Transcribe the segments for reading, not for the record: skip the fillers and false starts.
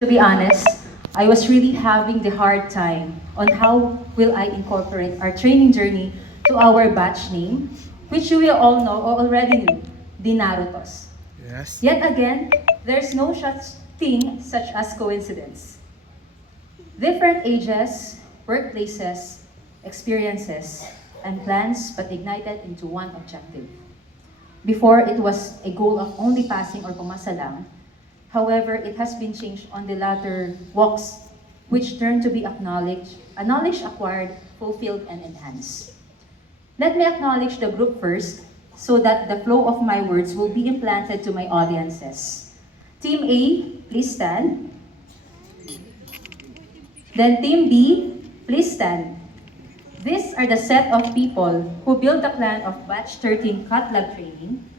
To be honest, I was really having the hard time on how will I incorporate our training journey to our batch name, which you will all know or already knew, the Narutos. Yes. Yet again, there's no such thing such as coincidence. Different ages, workplaces, experiences, and plans but ignited into one objective. Before, it was a goal of only passing or pumasa lang. However, it has been changed on the latter walks, which turn to be acknowledged, a knowledge acquired, fulfilled, and enhanced. Let me acknowledge the group first, so that the flow of my words will be implanted to my audiences. Team A, please stand. Then Team B, please stand. These are the set of people who built the plan of Batch 13 Cut Lab Training,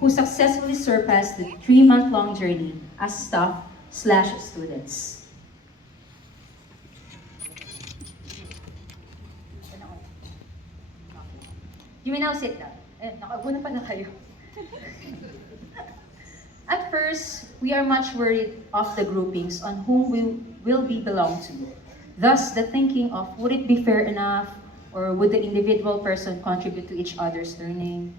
who successfully surpassed the 3-month-long journey as staff/students. You may now sit down. Nakauna pa na kayo. At first, we are much worried of the groupings on whom we will be belong to. Thus, the thinking of would it be fair enough, or would the individual person contribute to each other's learning?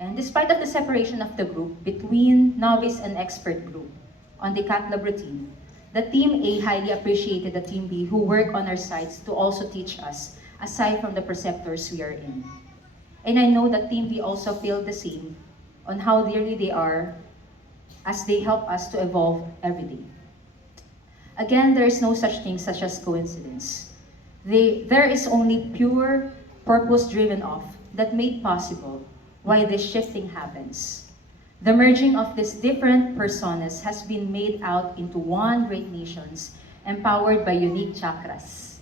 And despite of the separation of the group between novice and expert group on the cat lab routine, the Team A highly appreciated the Team B who work on our sites to also teach us, aside from the preceptors we are in. And I know that Team B also feel the same on how dearly they are as they help us to evolve every day. Again, there is no such thing such as coincidence. There is only pure purpose driven off that made possible why this shifting happens. The merging of these different personas has been made out into one great nations empowered by unique chakras.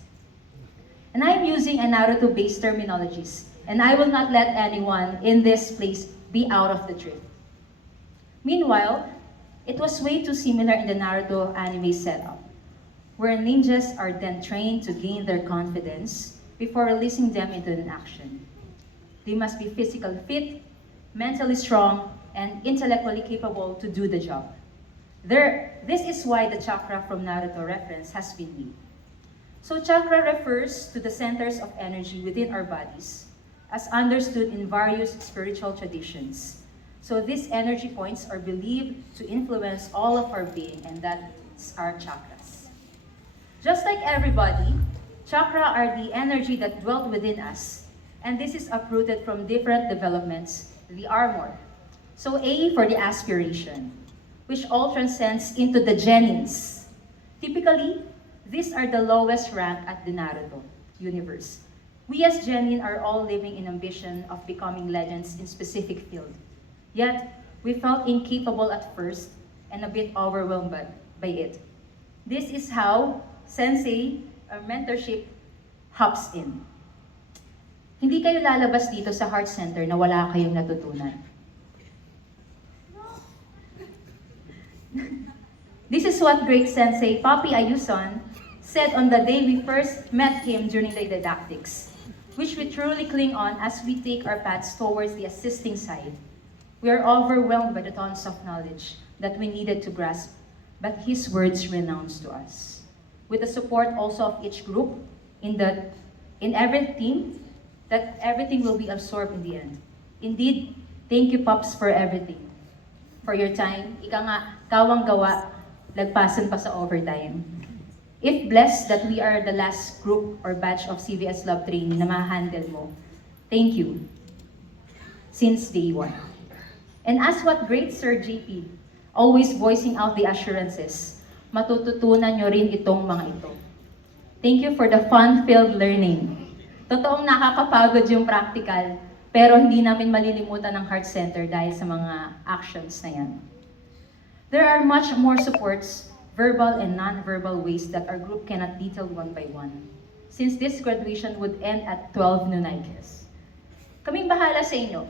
And I am using a Naruto-based terminologies, and I will not let anyone in this place be out of the truth. Meanwhile, it was way too similar in the Naruto anime setup, where ninjas are then trained to gain their confidence before releasing them into an action. They must be physically fit, mentally strong, and intellectually capable to do the job. This is why the chakra from Naruto reference has been made. So chakra refers to the centers of energy within our bodies, as understood in various spiritual traditions. So these energy points are believed to influence all of our being, and that's our chakras. Just like everybody, chakra are the energy that dwelt within us, and this is uprooted from different developments, the armor. So A for the aspiration, which all transcends into the genins. Typically, these are the lowest rank at the Naruto universe. We as genin are all living in ambition of becoming legends in specific field. Yet, we felt incapable at first and a bit overwhelmed by it. This is how sensei or mentorship hops in. Hindi kayo lalabas dito sa heart center na wala kayong natutunan. This is what great sensei Papi Ayuson said on the day we first met him during the didactics, which we truly cling on as we take our paths towards the assisting side. We are overwhelmed by the tons of knowledge that we needed to grasp, but his words renounced to us. With the support also of each group, in every team, that everything will be absorbed in the end. Indeed, thank you, Pops, for everything. For your time, ika nga, kawang gawa, lagpasan pa sa overtime. If blessed that we are the last group or batch of CVS Lab training na ma-handle mo, thank you. Since day one. And as what great Sir JP, always voicing out the assurances, matututunan nyo rin itong mga ito. Thank you for the fun-filled learning. Totoong nakakapagod yung practical, pero hindi namin malilimutan ang heart center dahil sa mga actions na yan. There are much more supports, verbal and non-verbal ways that our group cannot detail one by one, since this graduation would end at 12 noon, I guess. Kaming bahala sa inyo,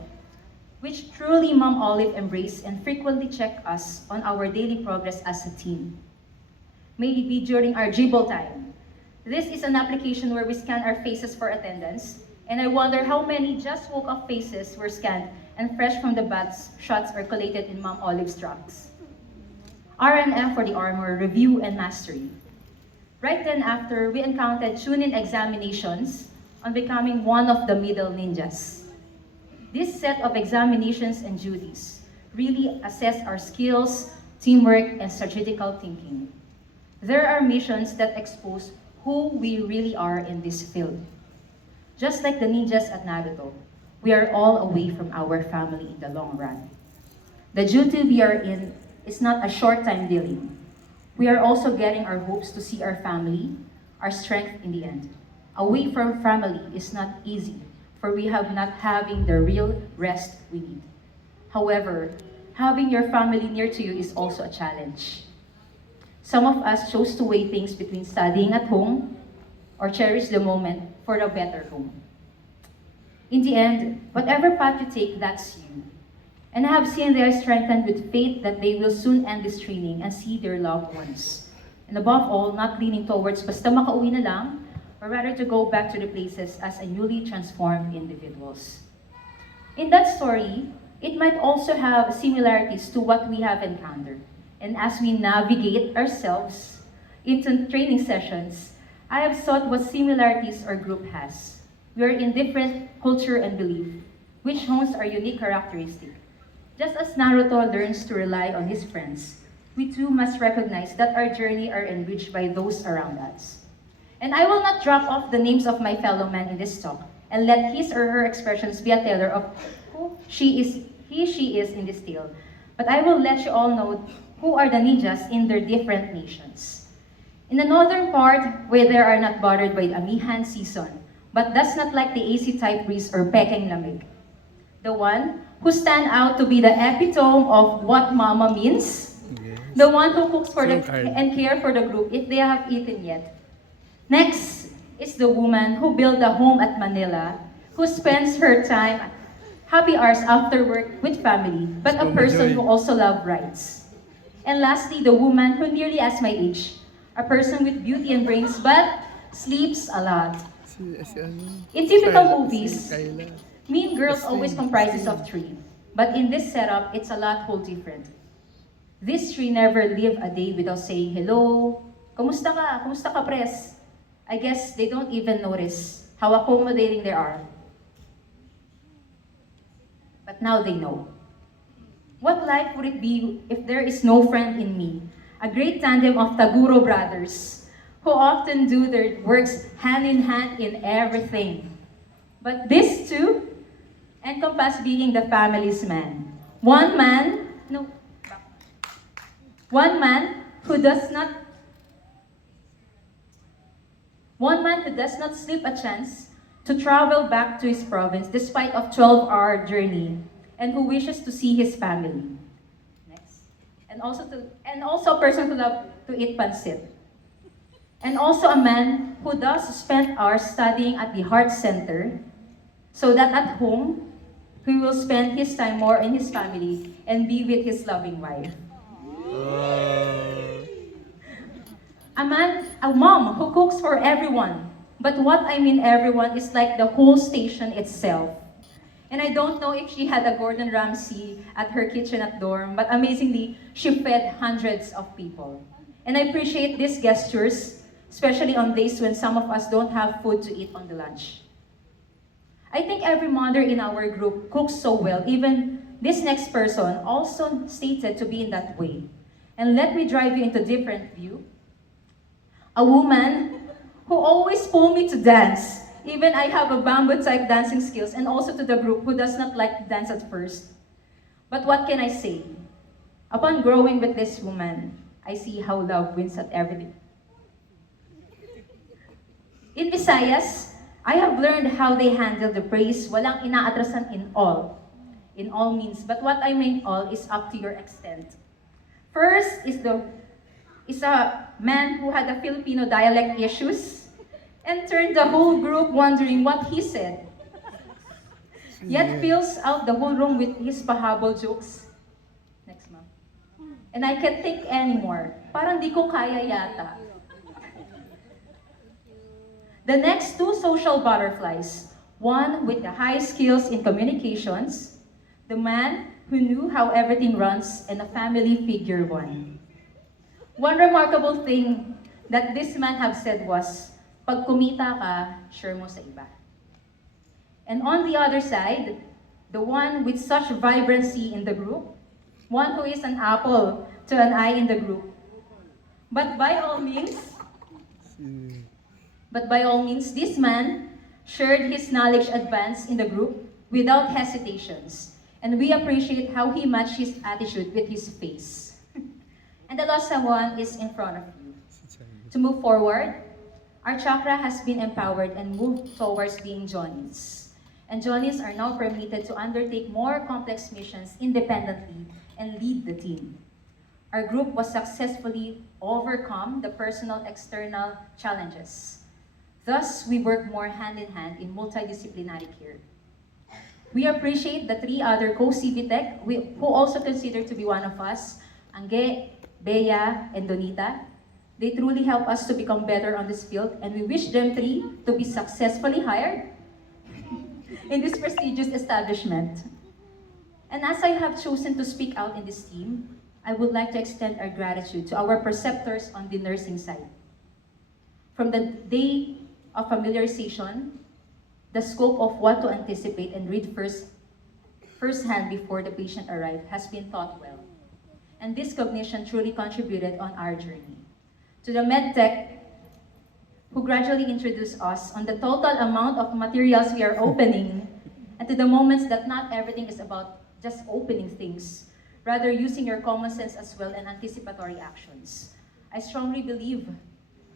which truly Ma'am Olive embrace and frequently check us on our daily progress as a team. Maybe during our Jibble time. This is an application where we scan our faces for attendance, and I wonder how many just woke up faces were scanned and fresh from the baths shots are collated in Ma'am Olive's tracks. RNM for the armor, review, and mastery. Right then after, we encountered tune-in examinations on becoming one of the middle ninjas. This set of examinations and duties really assess our skills, teamwork, and strategical thinking. There are missions that expose who we really are in this field. Just like the ninjas at Naruto, we are all away from our family in the long run. The duty we are in is not a short-time dealing. We are also getting our hopes to see our family, our strength in the end. Away from family is not easy, for we have not having the real rest we need. However, having your family near to you is also a challenge. Some of us chose to weigh things between studying at home or cherish the moment for a better home. In the end, whatever path you take, that's you. And I have seen they are strengthened with faith that they will soon end this training and see their loved ones. And above all, not leaning towards basta makauwi na lang, or rather to go back to the places as a newly transformed individuals. In that story, it might also have similarities to what we have encountered. And as we navigate ourselves into training sessions, I have sought what similarities our group has. We are in different culture and belief, which hones our unique characteristic. Just as Naruto learns to rely on his friends, we too must recognize that our journey are enriched by those around us. And I will not drop off the names of my fellow men in this talk and let his or her expressions be a teller of who she is in this tale. But I will let you all know who are the ninjas in their different nations. In the northern part, where they are not bothered by the amihan season, but does not like the AC type breeze or pekeng lamig. The one who stand out to be the epitome of what mama means. Yes. The one who cooks for and care for the group if they have eaten yet. Next is the woman who built a home at Manila, who spends her time happy hours after work with family, but a person who also loves rights. And lastly, the woman who nearly as my age, a person with beauty and brains, but sleeps a lot. In typical movies, mean girls always comprises of three, but in this setup, it's a lot whole different. These three never live a day without saying hello, kumusta ka? Kumusta ka, pres? I guess they don't even notice how accommodating they are. But now they know. What life would it be if there is no friend in me? A great tandem of Taguro brothers who often do their works hand in hand in everything. But this too encompass being the family's man. One man who does not slip a chance to travel back to his province despite of 12-hour journey and who wishes to see his family. Next. And also a person who loves to eat pancit. And also a man who does spend hours studying at the Heart Center so that at home he will spend his time more in his family and be with his loving wife. A mom who cooks for everyone. But what I mean everyone is like the whole station itself. And I don't know if she had a Gordon Ramsay at her kitchen at dorm, but amazingly, she fed hundreds of people. And I appreciate these gestures, especially on days when some of us don't have food to eat on the lunch. I think every mother in our group cooks so well, even this next person also stated to be in that way. And let me drive you into a different view. A woman who always pull me to dance. Even I have a bamboo type dancing skills, and also to the group who does not like to dance at first. But what can I say? Upon growing with this woman, I see how love wins at everything. In Visayas, I have learned how they handle the praise, walang inaatrasan in all means. But what I mean all is up to your extent. First is a man who had a Filipino dialect issues and turned the whole group wondering what he said. Yet fills out the whole room with his pahabol jokes. Next, ma'am. And I can't think anymore. Parang di ko kaya yata. The next two social butterflies. One with the high skills in communications, the man who knew how everything runs, and a family figure one. One remarkable thing that this man have said was, pag kumita ka, share mo sa iba. And on the other side, the one with such vibrancy in the group, one who is an apple to an eye in the group. But by all means, this man shared his knowledge advance in the group without hesitations. And we appreciate how he matched his attitude with his face. And the last one is in front of you. To move forward, our chakra has been empowered and moved towards being Johnnies. And Johnnies are now permitted to undertake more complex missions independently and lead the team. Our group was successfully overcome the personal external challenges. Thus, we work more hand in hand in multidisciplinary care. We appreciate the three other co-CVTech who also consider to be one of us, Angge, Bea, and Donita. They truly help us to become better on this field, and we wish them three to be successfully hired in this prestigious establishment. And as I have chosen to speak out in this team, I would like to extend our gratitude to our preceptors on the nursing side. From the day of familiarization, the scope of what to anticipate and read firsthand before the patient arrived has been taught well. And this cognition truly contributed on our journey. To the MedTech, who gradually introduced us on the total amount of materials we are opening, and to the moments that not everything is about just opening things, rather using your common sense as well and anticipatory actions. I strongly believe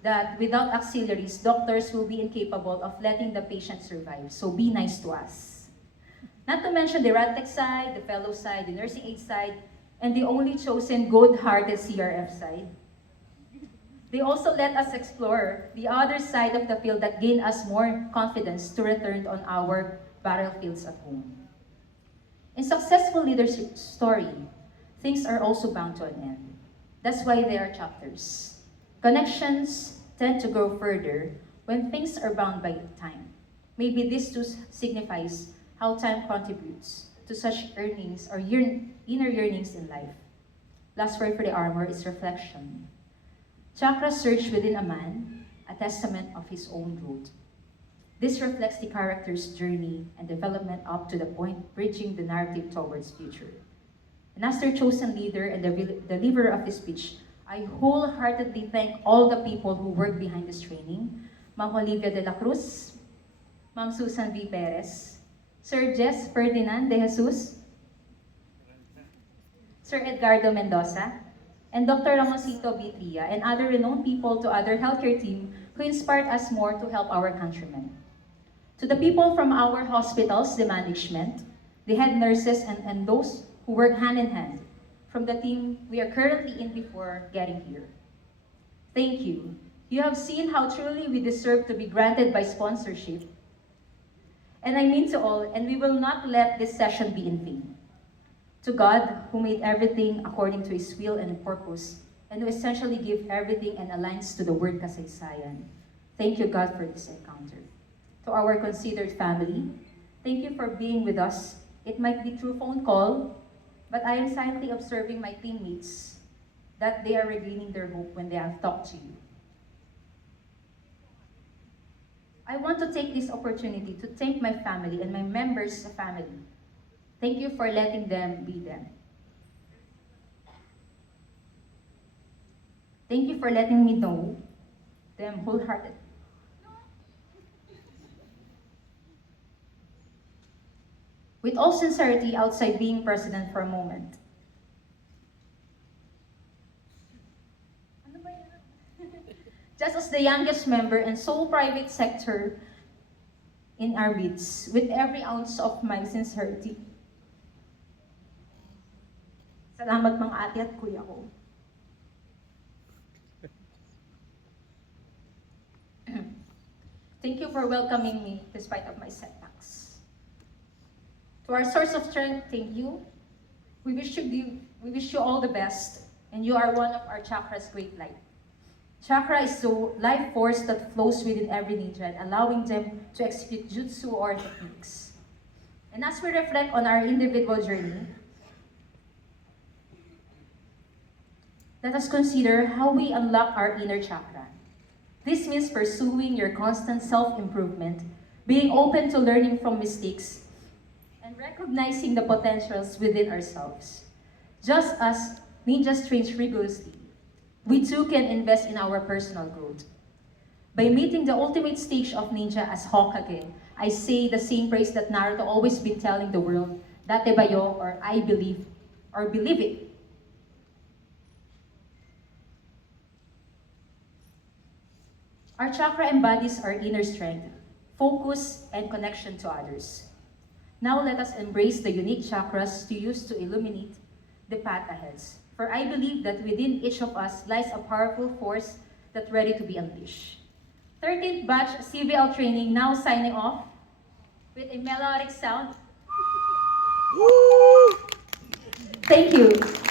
that without auxiliaries, doctors will be incapable of letting the patient survive. So be nice to us. Not to mention the RadTech side, the fellow side, the nursing aid side, and the only chosen good-hearted CRF side. They also let us explore the other side of the field that gained us more confidence to return on our battlefields at home. In successful leadership story, things are also bound to an end. That's why there are chapters. Connections tend to grow further when things are bound by time. Maybe this too signifies how time contributes to such earnings or inner yearnings in life. Last word for the armor is reflection. Chakra search within a man, a testament of his own growth. This reflects the character's journey and development up to the point bridging the narrative towards future. And as their chosen leader and the deliverer of this speech, I wholeheartedly thank all the people who work behind this training, Ma'am Olivia de la Cruz, Ma'am Susan V. Perez, Sir Jess Ferdinand de Jesus, Sir Edgardo Mendoza, and Dr. Ramoncito Vitria, and other renowned people to other healthcare team who inspired us more to help our countrymen. To the people from our hospitals, the management, the head nurses, and those who work hand in hand from the team we are currently in before getting here. Thank you. You have seen how truly we deserve to be granted by sponsorship. And I mean to all, and we will not let this session be in vain. To God, who made everything according to His will and purpose, and who essentially gave everything and aligns to the word kasaysayan. Thank you, God, for this encounter. To our considered family, thank you for being with us. It might be through phone call, but I am silently observing my teammates that they are regaining their hope when they have talked to you. I want to take this opportunity to thank my family and my members of family. Thank you for letting them be them. Thank you for letting me know them wholeheartedly. With all sincerity outside being president for a moment. Just as the youngest member and sole private sector in our midst, with every ounce of my sincerity. Salamat mga ate at kuya ko. Thank you for welcoming me despite of my setbacks. To our source of strength, thank you. We wish you all the best, and you are one of our chakra's great light. Chakra is the life force that flows within every ninja, allowing them to execute jutsu or techniques. And as we reflect on our individual journey, let us consider how we unlock our inner chakra. This means pursuing your constant self-improvement, being open to learning from mistakes, and recognizing the potentials within ourselves. Just as ninjas train rigorously, we too can invest in our personal growth. By meeting the ultimate stage of ninja as Hokage, I say the same praise that Naruto always been telling the world, Date bayo, or I believe, or believe it. Our chakra embodies our inner strength, focus, and connection to others. Now let us embrace the unique chakras to use to illuminate the path ahead. For I believe that within each of us lies a powerful force that's ready to be unleashed. 13th batch CVL training now signing off with a melodic sound. Thank you.